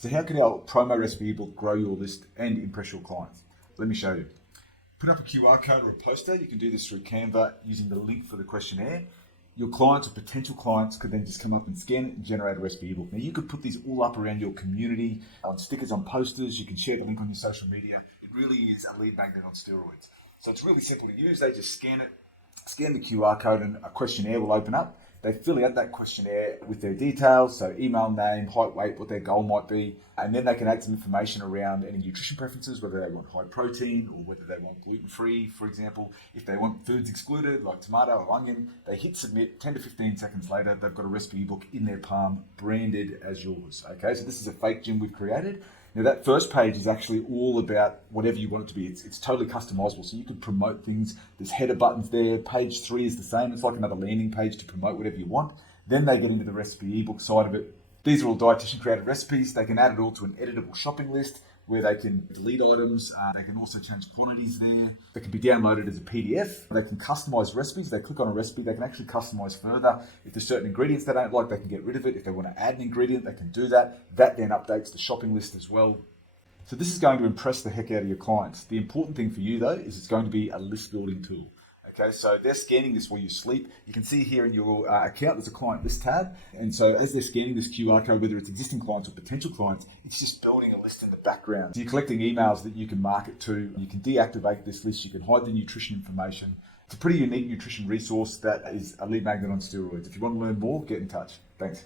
So how can our promo recipe ebook grow your list and impress your clients? Let me show you. Put up a QR code or a poster. You can do this through Canva using the link for the questionnaire. Your clients or potential clients could then just come up and scan it and generate a recipe ebook. Now you could put these all up around your community, on stickers, on posters. You can share the link on your social media. It really is a lead magnet on steroids. So it's really simple to use. They just scan it, scan the QR code, and a questionnaire will open up. They fill out that questionnaire with their details, so email, name, height, weight, what their goal might be, and then they can add some information around any nutrition preferences, whether they want high protein or whether they want gluten-free, for example. If they want foods excluded, like tomato or onion, they hit submit. 10 to 15 seconds later, they've got a recipe ebook in their palm, branded as yours. Okay, so this is a fake gym we've created. Now that first page is actually all about whatever you want it to be. It's totally customizable, so you can promote things. There's header buttons there. Page 3 is the same. It's like another landing page to promote whatever you want. Then they get into the recipe ebook side of it. These are all dietitian-created recipes. They can add it all to an editable shopping list where they can delete items. They can also change quantities there. They can be downloaded as a PDF. They can customize recipes. They click on a recipe. They can actually customize further. If there's certain ingredients they don't like, they can get rid of it. If they want to add an ingredient, they can do that. That then updates the shopping list as well. So this is going to impress the heck out of your clients. The important thing for you, though, is it's going to be a list building tool. Okay, so they're scanning this while you sleep. You can see here in your account, there's a client list tab. And so as they're scanning this QR code, whether it's existing clients or potential clients, it's just building a list in the background. So you're collecting emails that you can market to. You can deactivate this list. You can hide the nutrition information. It's a pretty unique nutrition resource that is a lead magnet on steroids. If you want to learn more, get in touch. Thanks.